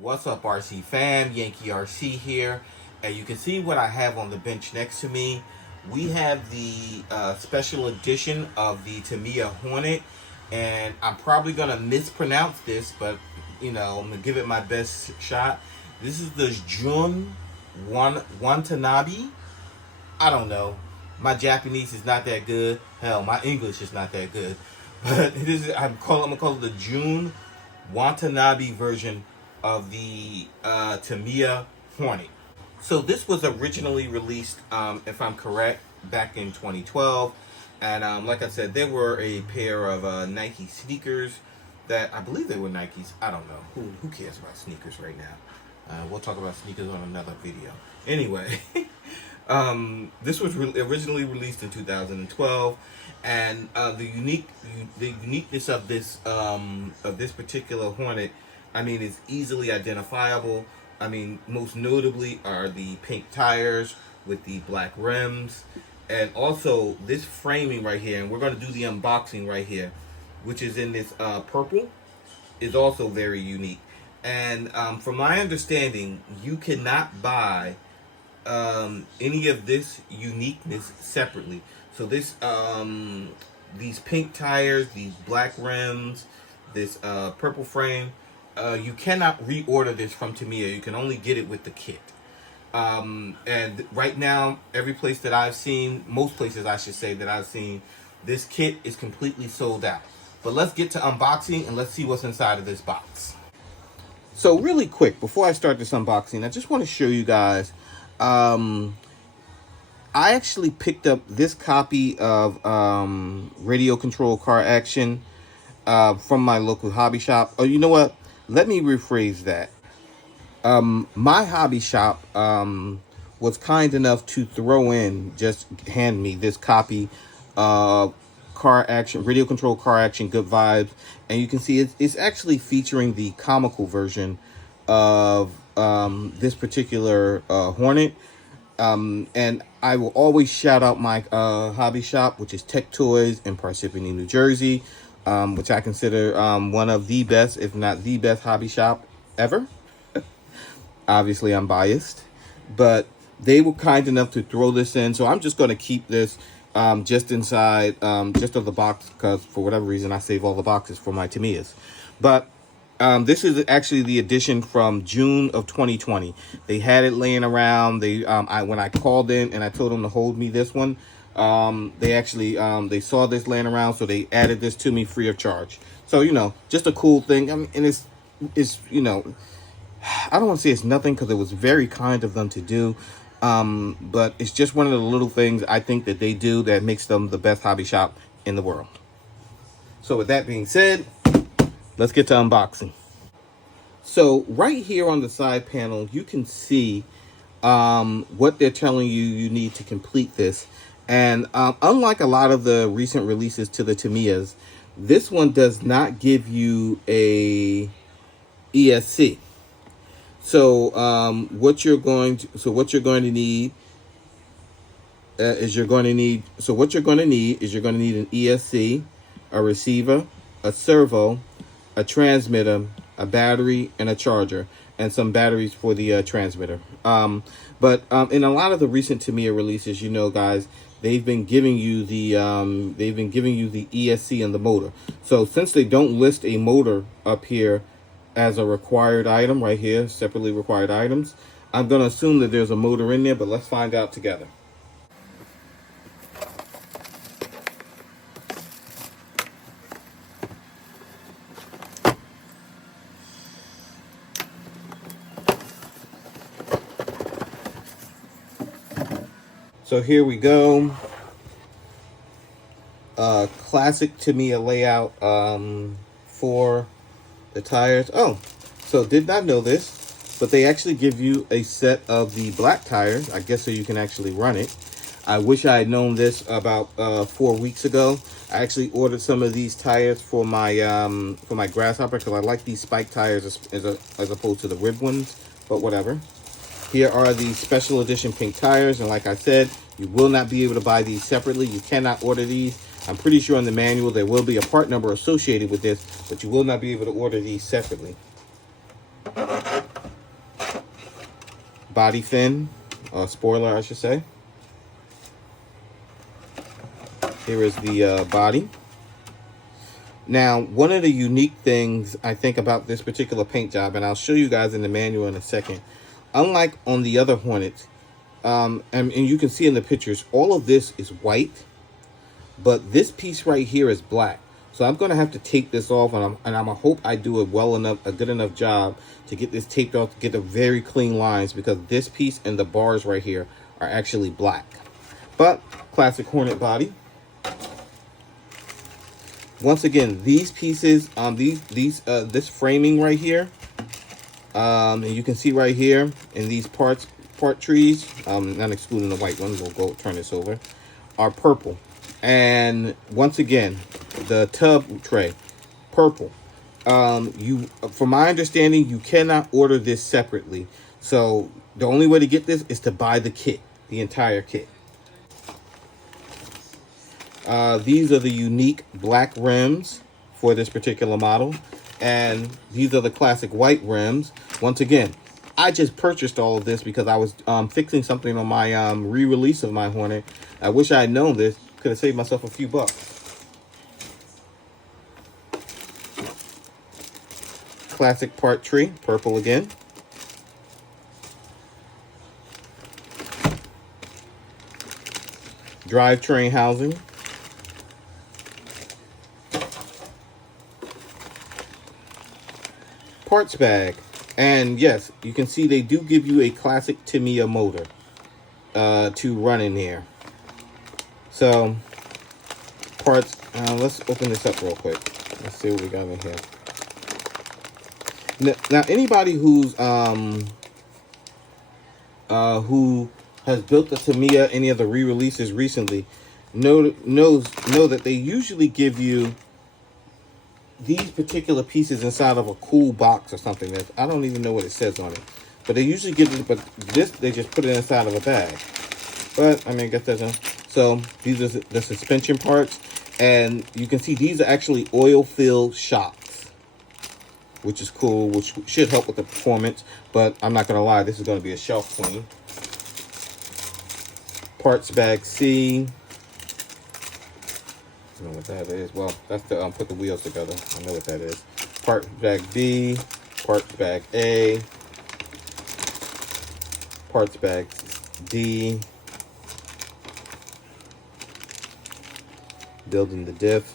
What's up, RC fam? Yankee RC here. And you can see what I have on the bench next to me. We have the special edition of the Tamiya Hornet. And I'm probably going to mispronounce this, but, I'm going to give it my best shot. This is the Jun Watanabe. I don't know. My Japanese is not that good. Hell, my English is not that good. But I'm going to call it the Jun Watanabe version of the Tamiya Hornet. So this was originally released, if I'm correct, back in 2012. And like I said, there were a pair of Nike sneakers that I believe they were Nikes. I don't know. Who cares about sneakers right now? We'll talk about sneakers on another video. Anyway, this was originally released in 2012. And the uniqueness of this particular Hornet, I mean, is easily identifiable. I mean, most notably are the pink tires with the black rims, and also this framing right here. And we're going to do the unboxing right here, which is in this purple, is also very unique. And from my understanding, you cannot buy any of this uniqueness separately. So this these pink tires, these black rims, this purple frame, you cannot reorder this from Tamiya. You can only get it with the kit. And right now, every place that I've seen, most places I should say that I've seen, this kit is completely sold out. But let's get to unboxing and let's see what's inside of this box. So really quick, before I start this unboxing, I just want to show you guys, I actually picked up this copy of Radio Control Car Action from my local hobby shop. Oh, you know what? Let me rephrase that. My hobby shop was kind enough to just hand me this copy of Car Action, Radio Control Car Action, Good Vibes. And you can see it's actually featuring the comical version of this particular Hornet. And I will always shout out my hobby shop, which is Tech Toys in Parsippany, New Jersey, which I consider one of the best, if not the best hobby shop ever. Obviously, I'm biased, but they were kind enough to throw this in. So I'm just going to keep this just inside, just of the box, because for whatever reason, I save all the boxes for my Tamiyas. But this is actually the edition from June of 2020. They had it laying around. When I called in and I told them to hold me this one, they actually they saw this laying around, so they added this to me free of charge. So just a cool thing. I mean, and it's I don't want to say it's nothing, because it was very kind of them to do. But it's just one of the little things I think that they do that makes them the best hobby shop in the world. So with that being said, let's get to unboxing. So right here on the side panel, you can see what they're telling you need to complete this. And unlike a lot of the recent releases to the Tamiyas, this one does not give you a ESC. So what you're going to need is you're going to need an ESC, a receiver, a servo, a transmitter, a battery, and a charger, and some batteries for the transmitter. But in a lot of the recent Tamiya releases, guys, they've been giving you the ESC and the motor. So since they don't list a motor up here as a required item right here, separately required items, I'm going to assume that there's a motor in there, but let's find out together. So here we go. Classic Tamiya layout for the tires. Oh, so did not know this, but they actually give you a set of the black tires, I guess, so you can actually run it. I wish I had known this about 4 weeks ago. I actually ordered some of these tires for my Grasshopper, because I like these spike tires as opposed to the rib ones, but whatever. Here are the special edition pink tires, and like I said, you will not be able to buy these separately. You cannot order these. I'm pretty sure in the manual there will be a part number associated with this, but you will not be able to order these separately. body fin, or spoiler I should say. Here is the body. Now, one of the unique things I think about this particular paint job, and I'll show you guys in the manual in a second, unlike on the other Hornets, and you can see in the pictures, all of this is white, but this piece right here is black. So I'm going to have to take this off, and I'm gonna hope I do a good enough job to get this taped off, to get the very clean lines, because this piece and the bars right here are actually black. But classic Hornet body. Once again, these pieces, this framing right here, and you can see right here in these part trees, not excluding the white ones, we'll go turn this over, are purple. And once again, the tub tray, purple. From my understanding, you cannot order this separately. So the only way to get this is to buy the kit, the entire kit. These are the unique black rims for this particular model. And these are the classic white rims. Once again, I just purchased all of this because I was fixing something on my re-release of my Hornet. I wish I had known this. Could have saved myself a few bucks. Classic part tree, purple again. Drivetrain housing. Parts bag. And yes, you can see they do give you a classic Tamiya motor to run in here. So, parts, let's open this up real quick. Let's see what we got in here. Now anybody who has built the Tamiya, any of the re-releases recently, know that they usually give you these particular pieces inside of a cool box or something. That I don't even know what it says on it, but they usually give it. But this, they just put it inside of a bag. But I mean, I guess that's so. These are the suspension parts, and you can see these are actually oil-filled shocks, which is cool, which should help with the performance. But I'm not gonna lie, this is gonna be a shelf queen. Parts bag C. I don't know what that is. Well, that's to put the wheels together. I know what that is. Parts bag B, parts bag A, parts bag D. Building the diff,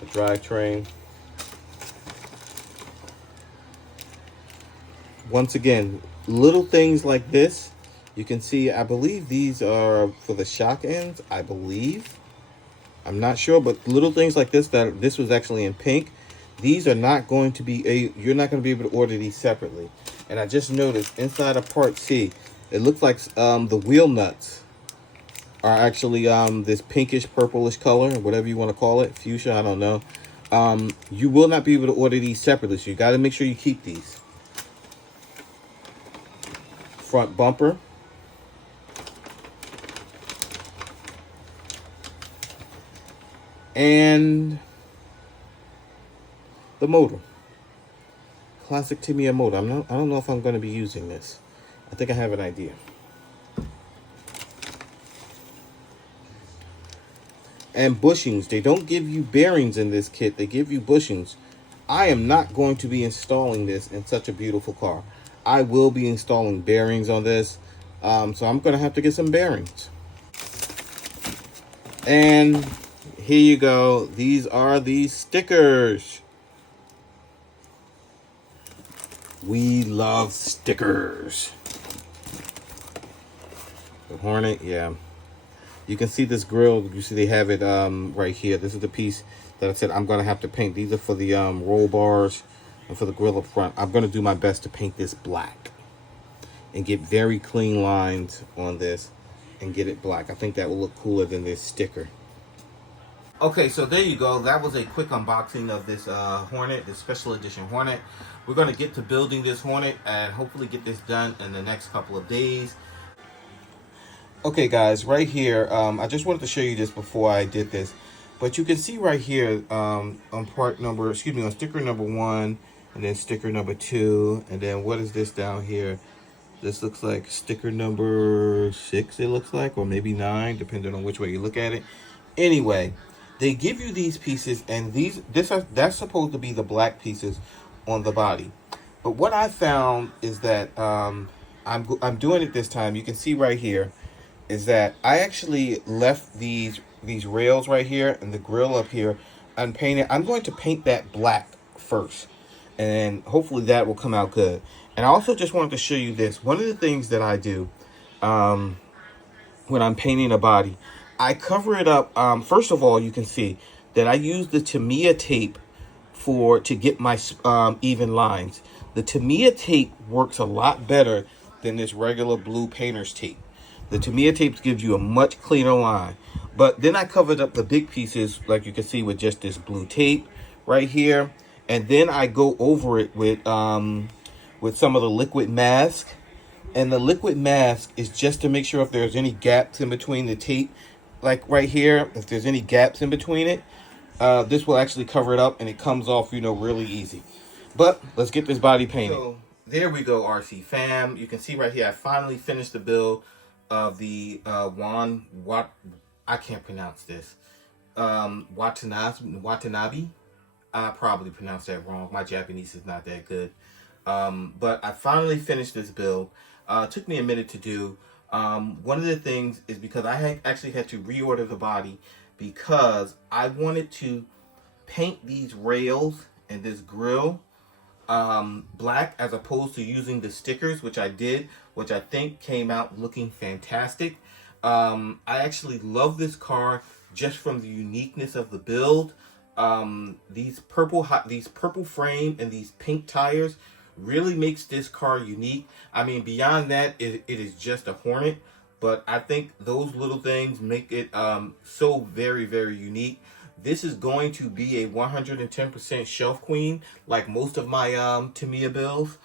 the drivetrain. Once again, little things like this, you can see, I believe these are for the shock ends, I believe. I'm not sure, but little things like this, that this was actually in pink. These are not going to be, you're not going to be able to order these separately. And I just noticed inside of part C, it looks like the wheel nuts are actually this pinkish purplish color, whatever you want to call it, fuchsia, I don't know. You will not be able to order these separately, so you got to make sure you keep these. Front bumper. And the motor. Classic Tamiya motor. I don't know if I'm going to be using this. I think I have an idea. And bushings. They don't give you bearings in this kit. They give you bushings. I am not going to be installing this in such a beautiful car. I will be installing bearings on this. So I'm going to have to get some bearings. And here you go. These are the stickers. We love stickers. The Hornet, yeah. You can see this grill. You see they have it right here. This is the piece that I said I'm going to have to paint. These are for the roll bars and for the grill up front. I'm going to do my best to paint this black and get very clean lines on this and get it black. I think that will look cooler than this sticker. Okay, so there you go. That was a quick unboxing of this Hornet, this special edition Hornet. We're going to get to building this Hornet and hopefully get this done in the next couple of days. Okay guys, right here, I just wanted to show you this before I did this, but you can see right here on sticker number 1, and then sticker number 2, and then what is this down here? This looks like sticker number 6, it looks like, or maybe 9, depending on which way you look at it. Anyway, they give you these pieces, and that's supposed to be the black pieces on the body. But what I found is that I'm doing it this time. You can see right here is that I actually left these rails right here and the grill up here unpainted. I'm going to paint that black first, and hopefully that will come out good. And I also just wanted to show you this. One of the things that I do when I'm painting a body, I cover it up. First of all, you can see that I use the Tamiya tape to get my even lines. The Tamiya tape works a lot better than this regular blue painter's tape. The Tamiya tape gives you a much cleaner line. But then I covered up the big pieces, like you can see, with just this blue tape right here. And then I go over it with some of the liquid mask. And the liquid mask is just to make sure if there's any gaps in between the tape, like right here, if there's any gaps in between it, this will actually cover it up, and it comes off, really easy. But let's get this body painted. So there we go, RC fam. You can see right here, I finally finished the build of the I can't pronounce this. Watanabe. I probably pronounced that wrong. My Japanese is not that good. But I finally finished this build. It took me a minute to do. One of the things is because I actually had to reorder the body because I wanted to paint these rails and this grill black as opposed to using the stickers, which I did, which I think came out looking fantastic. I actually love this car just from the uniqueness of the build. These purple frame and these pink tires really makes this car unique. I mean, beyond that, it is just a Hornet, but I think those little things make it so very, very unique. This is going to be a 110% shelf queen, like most of my Tamiya builds.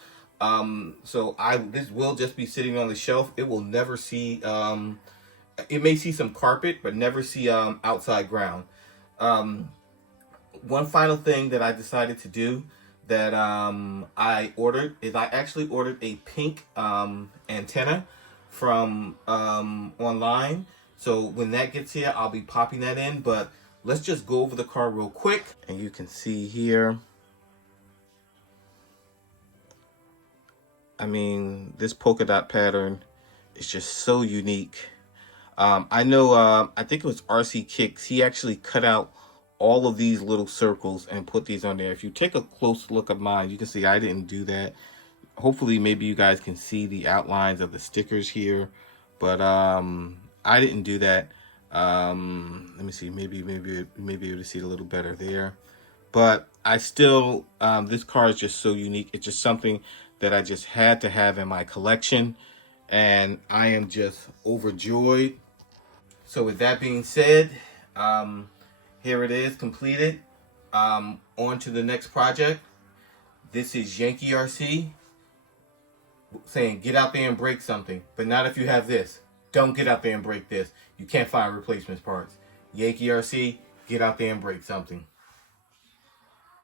So this will just be sitting on the shelf. It will never see, it may see some carpet, but never see outside ground. One final thing that I decided to do that I ordered is I actually ordered a pink antenna from online. So when that gets here, I'll be popping that in. But let's just go over the car real quick. And you can see here, I mean, this polka dot pattern is just so unique. I know, I think it was RC Kicks. He actually cut out all of these little circles and put these on there. If you take a close look at mine, you can see I didn't do that. Hopefully maybe you guys can see the outlines of the stickers here, but I didn't do that. Let me see, maybe able to see it a little better there. But I still, this car is just so unique. It's just something that I just had to have in my collection, and I am just overjoyed. So with that being said, here it is, completed. On to the next project. This is Yankee RC saying, get out there and break something. But not if you have this. Don't get out there and break this. You can't find replacement parts. Yankee RC, get out there and break something.